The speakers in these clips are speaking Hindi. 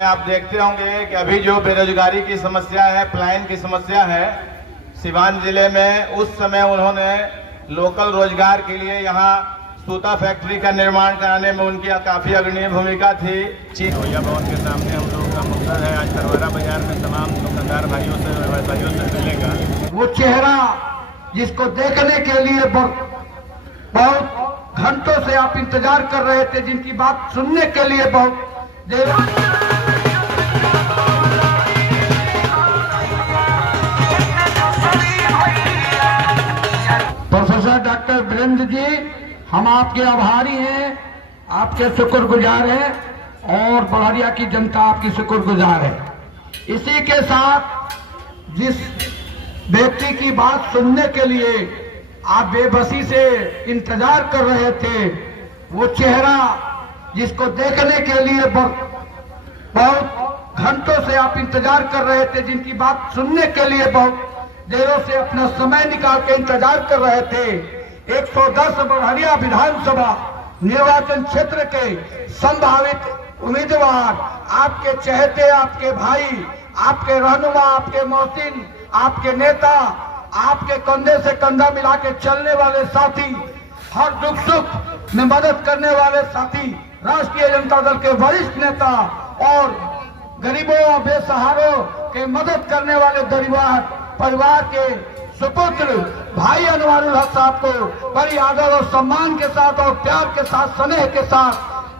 आप देखते होंगे कि अभी जो बेरोजगारी की समस्या है, पलायन की समस्या है सिवान जिले में, उस समय उन्होंने लोकल रोजगार के लिए यहाँ सूता फैक्ट्री का निर्माण कराने में उनकी काफी अग्रणी भूमिका थी। भैया भवन के सामने हम लोगों का मकसद है आज तरवारा बाजार में तमाम दुकानदार भाइयों से व्यवसायियों से मिलेगा। वो चेहरा जिसको देखने के लिए बहुत घंटों से आप इंतजार कर रहे थे, जिनकी बात सुनने के लिए बहुत देर। प्रोफेसर डॉक्टर वीरेंद्र जी, हम आपके आभारी हैं, आपके शुक्रगुजार हैं और बड़हरिया की जनता आपकी शुक्रगुजार है। इसी के साथ जिस व्यक्ति की बात सुनने के लिए आप बेबसी से इंतजार कर रहे थे, वो चेहरा जिसको देखने के लिए बहुत घंटों से आप इंतजार कर रहे थे, जिनकी बात सुनने के लिए बहुत देरों से अपना समय निकाल के इंतजार कर रहे थे, 110 बड़हरिया विधानसभा निर्वाचन क्षेत्र के संभावित उम्मीदवार, आपके चहेते, आपके भाई, आपके रहनुमा, आपके मोहसिन, आपके नेता, आपके कंधे से कंधा मिला के चलने वाले साथी, हर दुख सुख में मदद करने वाले साथी, राष्ट्रीय जनता दल के वरिष्ठ नेता और गरीबों और बेसहारों के मदद करने वाले परिवार के सुपुत्र भाई अनवारुल हक साहब को बड़ी आदर और सम्मान के साथ और प्यार के साथ, स्नेह के साथ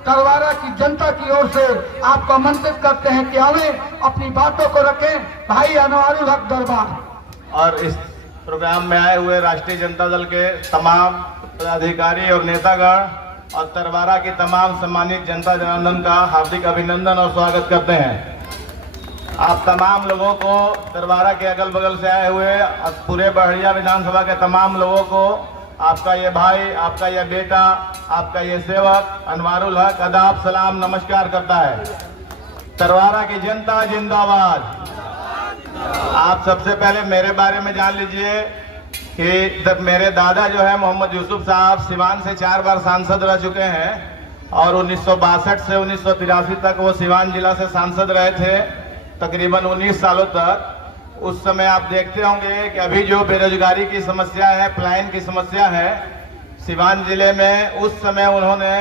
तरवारा की जनता की ओर से आपको आमंत्रित करते हैं कि हमें अपनी बातों को रखें। भाई अनवारुल हक दरबार। और इस प्रोग्राम में आए हुए राष्ट्रीय जनता दल के तमाम पदाधिकारी और नेतागण और तरवारा की तमाम सम्मानित जनता जनार्दन का हार्दिक अभिनंदन और स्वागत करते हैं। आप तमाम लोगों को, तरवारा के अगल बगल से आए हुए पूरे बड़हरिया विधानसभा के तमाम लोगों को, आपका ये भाई, आपका ये बेटा, आपका ये सेवक अनवारुल हक आदाब सलाम नमस्कार करता है। तरवारा की जनता जिंदाबाद। आप सबसे पहले मेरे बारे में जान लीजिए कि मेरे दादा जो है मोहम्मद यूसुफ साहब सिवान से 4 बार सांसद रह चुके हैं और 1962 से 1983 तक वो सिवान जिला से सांसद रहे थे, तकरीबन 19 सालों तक। उस समय आप देखते होंगे कि अभी जो बेरोजगारी की समस्या है, पलायन की समस्या है सिवान जिले में, उस समय उन्होंने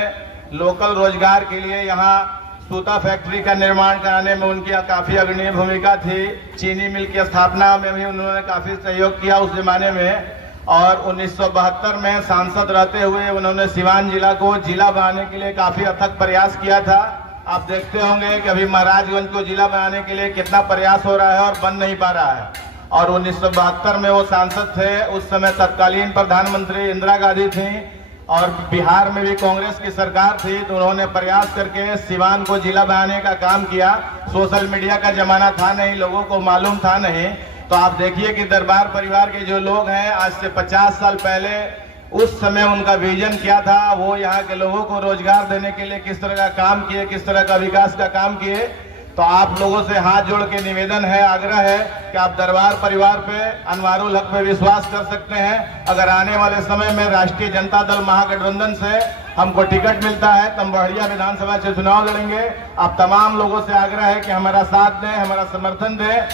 लोकल रोजगार के लिए यहाँ सूता फैक्ट्री का निर्माण कराने में उनकी काफी अग्रणी भूमिका थी। चीनी मिल की स्थापना में भी उन्होंने काफी सहयोग किया उस जमाने में। और 1972 में सांसद रहते हुए उन्होंने सिवान जिला को जिला बनाने के लिए काफी अथक प्रयास किया था। आप देखते होंगे कि अभी महाराजगंज को जिला बनाने के लिए कितना प्रयास हो रहा है और बन नहीं पा रहा है। और 1972 में वो सांसद थे, उस समय तत्कालीन प्रधानमंत्री इंदिरा गांधी थी और बिहार में भी कांग्रेस की सरकार थी, तो उन्होंने प्रयास करके सिवान को जिला बनाने का काम किया। सोशल मीडिया का जमाना था नहीं, लोगों को मालूम था नहीं। तो आप देखिए कि दरबार परिवार के जो लोग हैं, आज से 50 साल पहले उस समय उनका विजन क्या था, वो यहाँ के लोगों को रोजगार देने के लिए किस तरह का काम किए, किस तरह का विकास का काम किए। तो आप लोगों से हाथ जोड़ के निवेदन है, आग्रह है कि आप दरबार परिवार पे, अनवारुल हक पे विश्वास कर सकते हैं। अगर आने वाले समय में राष्ट्रीय जनता दल महागठबंधन से हमको टिकट मिलता है तो हम बड़हरिया विधानसभा से चुनाव लड़ेंगे। आप तमाम लोगों से आग्रह है कि हमारा साथ दें, हमारा समर्थन दें।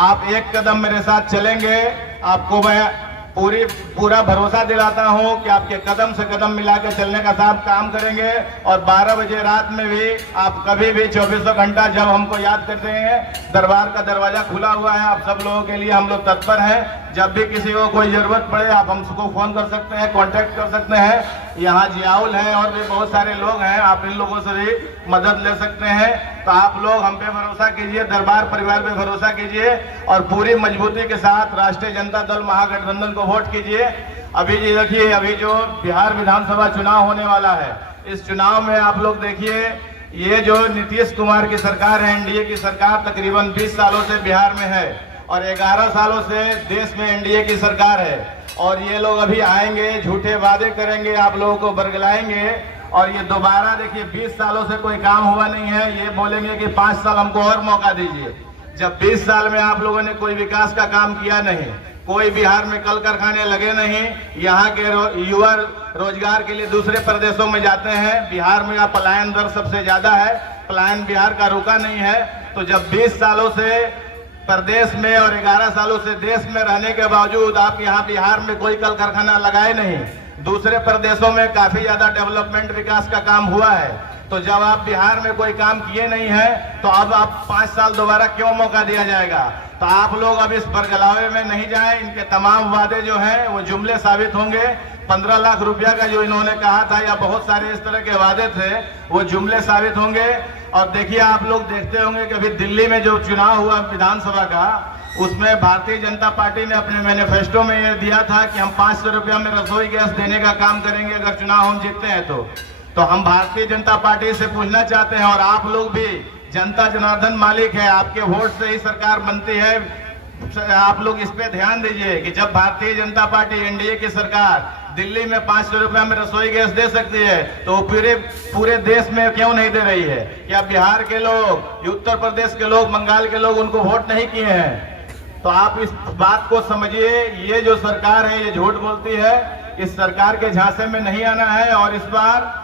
आप एक कदम मेरे साथ चलेंगे, आपको मैं पूरा भरोसा दिलाता हूं कि आपके कदम से कदम मिलाकर चलने का साथ काम करेंगे। और 12 बजे रात में भी आप कभी भी 24 घंटा जब हमको याद करते हैं, दरबार का दरवाजा खुला हुआ है। आप सब लोगों के लिए हम लोग तत्पर हैं। जब भी किसी को कोई जरूरत पड़े आप हमको फोन कर सकते हैं, कांटेक्ट कर सकते हैं। यहाँ जियाउल है और भी बहुत सारे लोग हैं, आप इन लोगों से भी मदद ले सकते हैं। तो आप लोग हम पे भरोसा कीजिए, दरबार परिवार पे भरोसा कीजिए और पूरी मजबूती के साथ राष्ट्रीय जनता दल महागठबंधन को वोट कीजिए। अभी जी देखिए, अभी जो बिहार विधानसभा चुनाव होने वाला है, इस चुनाव में आप लोग देखिए, ये जो नीतीश कुमार की सरकार है, एनडीए की सरकार तकरीबन 20 सालों से बिहार में है और 11 सालों से देश में एनडीए की सरकार है। और ये लोग अभी आएंगे, झूठे वादे करेंगे, आप लोगों को बरगलाएंगे और ये दोबारा देखिए 20 सालों से कोई काम हुआ नहीं है, ये बोलेंगे कि 5 साल हमको और मौका दीजिए। जब 20 साल में आप लोगों ने कोई विकास का काम किया नहीं, कोई बिहार में कल कारखाने लगे नहीं, यहाँ के युवा रोजगार के लिए दूसरे प्रदेशों में जाते हैं, बिहार में पलायन दर सबसे ज्यादा है, प्लान बिहार का रुका नहीं है। तो जब 20 सालों से प्रदेश में और 11 सालों से देश में रहने के बावजूद आप यहाँ बिहार में कोई कल कारखाना लगाए नहीं, दूसरे प्रदेशों में काफी ज्यादा डेवलपमेंट विकास का काम हुआ है, तो जब आप बिहार में कोई काम किए नहीं है तो अब आप 5 साल दोबारा क्यों मौका दिया जाएगा? तो आप लोग अब इस बरगलावे में नहीं जाएं। इनके तमाम वादे जो हैं वो जुमले साबित होंगे। 15 लाख रुपया का जो इन्होंने कहा था या बहुत सारे इस तरह के वादे थे वो जुमले साबित होंगे। और देखिए, आप लोग देखते होंगे कि अभी दिल्ली में जो चुनाव हुआ विधानसभा का, उसमें भारतीय जनता पार्टी ने अपने मैनिफेस्टो में ये दिया था कि हम 500 रुपया में रसोई गैस देने का काम करेंगे अगर चुनाव हम जीतते हैं तो हम भारतीय जनता पार्टी से पूछना चाहते हैं, और आप लोग भी, जनता जनार्दन मालिक है, आपके वोट से ही सरकार बनती है। आप लोग इस पे ध्यान दीजिए कि जब भारतीय जनता पार्टी एनडीए की सरकार दिल्ली में 500 रुपया में रसोई गैस दे सकती है तो पूरे देश में क्यों नहीं दे रही है? क्या बिहार के लोग, उत्तर प्रदेश के लोग, बंगाल के लोग उनको वोट नहीं किए हैं? तो आप इस बात को समझिए, ये जो सरकार है ये झूठ बोलती है। इस सरकार के झांसे में नहीं आना है। और इस बार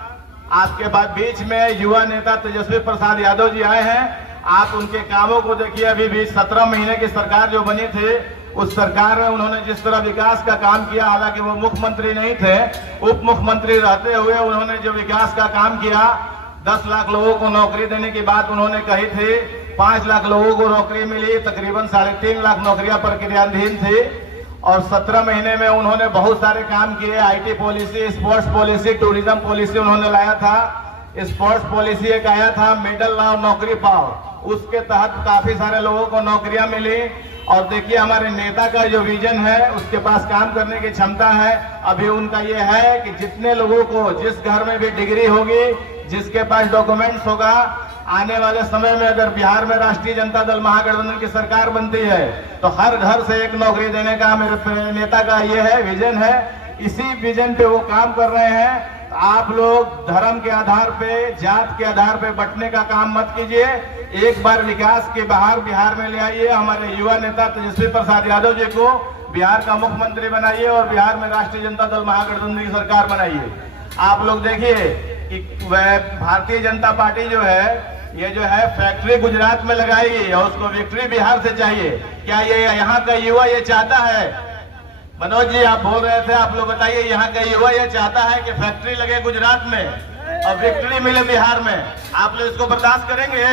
आपके बाद बीच में युवा नेता तेजस्वी प्रसाद यादव जी आए हैं। आप उनके कामों को देखिए। अभी भी 17 महीने की सरकार जो बनी थी, उस सरकार में उन्होंने जिस तरह विकास का काम किया, हालांकि वो मुख्यमंत्री नहीं थे, उप मुख्यमंत्री रहते हुए उन्होंने जो विकास का काम किया, 10 लाख लोगों को नौकरी देने की बात उन्होंने कही थी, 5 लाख लोगों को नौकरी मिली, तकरीबन 3.5 लाख नौकरियां प्रक्रियाधीन थी। और 17 महीने में उन्होंने बहुत सारे काम किए। IT policy, sports policy, tourism policy उन्होंने लाया था। स्पोर्ट्स पॉलिसी एक आया था, मेडल लाओ नौकरी पाओ, उसके तहत काफी सारे लोगों को नौकरियां मिली। और देखिए, हमारे नेता का जो विजन है, उसके पास काम करने की क्षमता है। अभी उनका ये है कि जितने लोगों को, जिस घर में भी डिग्री होगी, जिसके पास डॉक्यूमेंट्स होगा, आने वाले समय में अगर बिहार में राष्ट्रीय जनता दल महागठबंधन की सरकार बनती है तो हर घर से एक नौकरी देने का मेरे नेता का ये है, विजन है। इसी विजन पे वो काम कर रहे हैं। आप लोग धर्म के आधार पे, जात के आधार पे बंटने का काम मत कीजिए। एक बार विकास के बाहर बिहार में ले आइए। हमारे युवा नेता तेजस्वी प्रसाद यादव जी को बिहार का मुख्यमंत्री बनाइए और बिहार में राष्ट्रीय जनता दल महागठबंधन की सरकार बनाइए। आप लोग देखिए कि भारतीय जनता पार्टी जो है, ये जो है फैक्ट्री गुजरात में लगाएगी और उसको विक्ट्री बिहार से चाहिए। क्या ये यहाँ का युवा ये चाहता है? मनोज जी, आप बोल रहे थे, आप लोग बताइए, यहाँ का युवा ये चाहता है कि फैक्ट्री लगे गुजरात में और विक्ट्री मिले बिहार में? आप लोग इसको बर्दाश्त करेंगे?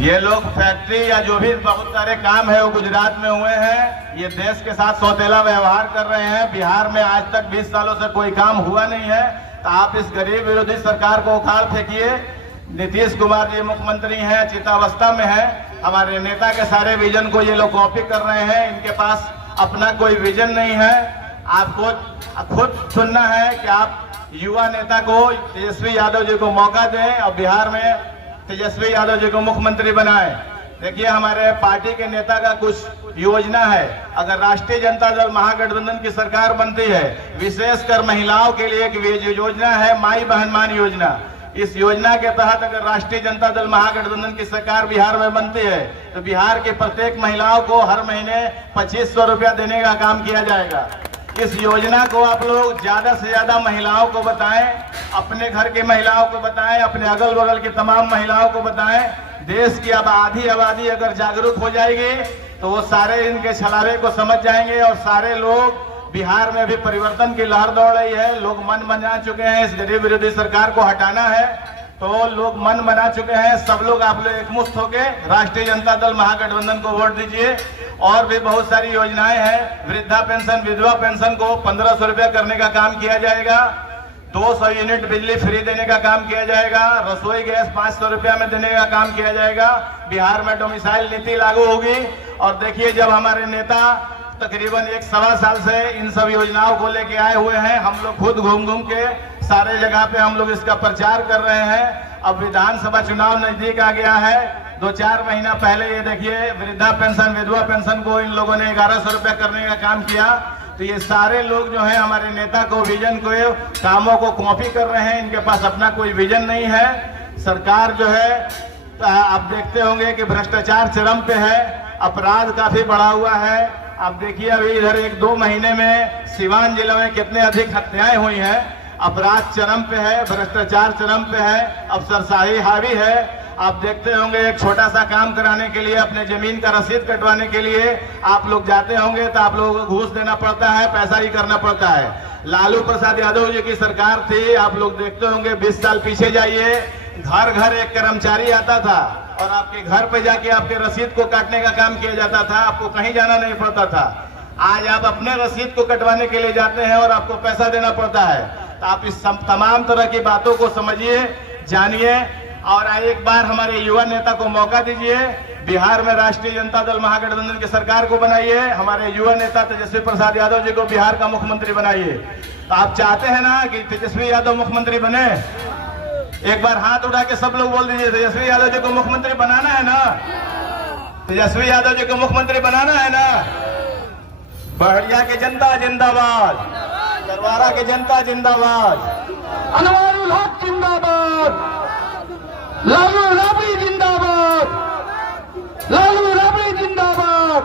ये लोग फैक्ट्री या जो भी बहुत सारे काम है वो गुजरात में हुए हैं। ये देश के साथ सौतेला व्यवहार कर रहे हैं। बिहार में आज तक 20 सालों से कोई काम हुआ नहीं है। तो आप इस गरीब विरोधी सरकार को उखाड़ फेंकिए। नीतीश कुमार जी मुख्यमंत्री हैं, चितावस्था में है। हमारे नेता के सारे विजन को ये लोग कॉपी कर रहे हैं। इनके पास अपना कोई विजन नहीं है। आपको खुद सुनना है कि आप युवा नेता को, तेजस्वी यादव जी को मौका दें और बिहार में तेजस्वी यादव जी को मुख्यमंत्री बनाएं। देखिए, हमारे पार्टी के नेता का कुछ योजना है। अगर राष्ट्रीय जनता दल महागठबंधन की सरकार बनती है, विशेषकर महिलाओं के लिए एक योजना है, माई बहन मान योजना। इस योजना के तहत अगर राष्ट्रीय जनता दल महागठबंधन की सरकार बिहार में बनती है तो बिहार की प्रत्येक महिलाओं को हर महीने 2500 रुपया देने का काम किया जाएगा। इस योजना को आप लोग ज्यादा से ज्यादा महिलाओं को बताएं, अपने घर की महिलाओं को बताएं, अपने अगल बगल की तमाम महिलाओं को बताएं। देश की अब आधी आबादी अगर जागरूक हो जाएगी तो वो सारे इनके छलावे को समझ जाएंगे और सारे लोग, बिहार में भी परिवर्तन की लहर दौड़ रही है। लोग मन बना चुके हैं, इस गरीब विरोधी सरकार को हटाना है तो लोग मन बना चुके हैं। सब लोग आप लोग एकमुश्त होके राष्ट्रीय जनता दल महागठबंधन को वोट दीजिए। और भी बहुत सारी योजनाएं हैं। वृद्धा पेंशन, विधवा पेंशन को 1500 रुपया करने का काम किया जाएगा। 200 यूनिट बिजली फ्री देने का काम किया जाएगा। रसोई गैस 500 रुपया में देने का काम किया जाएगा। बिहार में डोमिसाइल नीति लागू होगी। और देखिए, जब हमारे नेता तकरीबन 1-1.25 साल से इन सब योजनाओं को लेके आए हुए हैं, हम लोग खुद घूम घूम के सारे जगह पे हम लोग इसका प्रचार कर रहे हैं। अब विधानसभा चुनाव नजदीक आ गया है। 2-4 महीना पहले ये देखिए, वृद्धा पेंशन, विधवा पेंशन को इन लोगों ने 1100 रुपया करने का काम किया। तो ये सारे लोग जो है हमारे नेता को, विजन को, कामों को कॉपी कर रहे हैं। इनके पास अपना कोई विजन नहीं है। सरकार जो है, आप देखते होंगे कि भ्रष्टाचार चरम पे है, अपराध काफी बढ़ा हुआ है। आप देखिए, अभी इधर 1-2 महीने में सिवान जिले में कितने अधिक हत्याएं हुई हैं। अपराध चरम पे है, भ्रष्टाचार चरम पे है, अफसरशाही हावी है। आप देखते होंगे एक छोटा सा काम कराने के लिए, अपने जमीन का रसीद कटवाने के लिए आप लोग जाते होंगे तो आप लोगों को घूस देना पड़ता है, पैसा ही करना पड़ता है। लालू प्रसाद यादव जी की सरकार थी, आप लोग देखते होंगे 20 साल पीछे जाइए, घर घर एक कर्मचारी आता था और आपके घर पे जाके आपके रसीद को काटने का काम किया जाता था, आपको कहीं जाना नहीं पड़ता था। आज आप अपने रसीद को कटवाने के लिए जाते हैं और आपको पैसा देना पड़ता है। तो आप इस तमाम तरह की बातों को समझिए, जानिए और एक बार हमारे युवा नेता को मौका दीजिए। बिहार में राष्ट्रीय जनता दल महागठबंधन की सरकार को बनाइए, हमारे युवा नेता तेजस्वी प्रसाद यादव जी को बिहार का मुख्यमंत्री बनाइए। तो आप चाहते हैं ना कि तेजस्वी यादव मुख्यमंत्री बने? एक बार हाथ उठा के सब लोग बोल दीजिए, तेजस्वी यादव जी को मुख्यमंत्री बनाना है ना? तेजस्वी यादव जी को मुख्यमंत्री बनाना है ना? बहरिया की जनता जिंदाबाद, तरवारा की जनता जिंदाबाद, अनवारुल हक जिंदाबाद, लालू राबड़ी जिंदाबाद, लालू राबड़ी जिंदाबाद,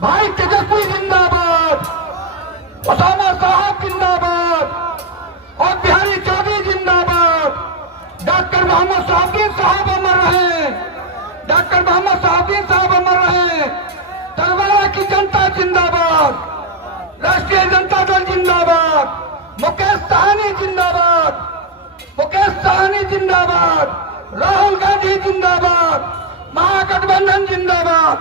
भाई तेजस्वी जिंदाबाद, ओसामा साहब जिंदाबाद और बिहारी चौधरी जिंदाबाद। डॉक्टर मोहम्मद साहबी साहब अमर रहे, डॉक्टर मोहम्मद साहबी साहब अमर रहे। तरवारा की जनता जिंदाबाद, राष्ट्रीय जनता दल जिंदाबाद, मुकेश साहनी जिंदाबाद, मुकेश साहनी जिंदाबाद, राहुल गांधी जिंदाबाद, महागठबंधन जिंदाबाद।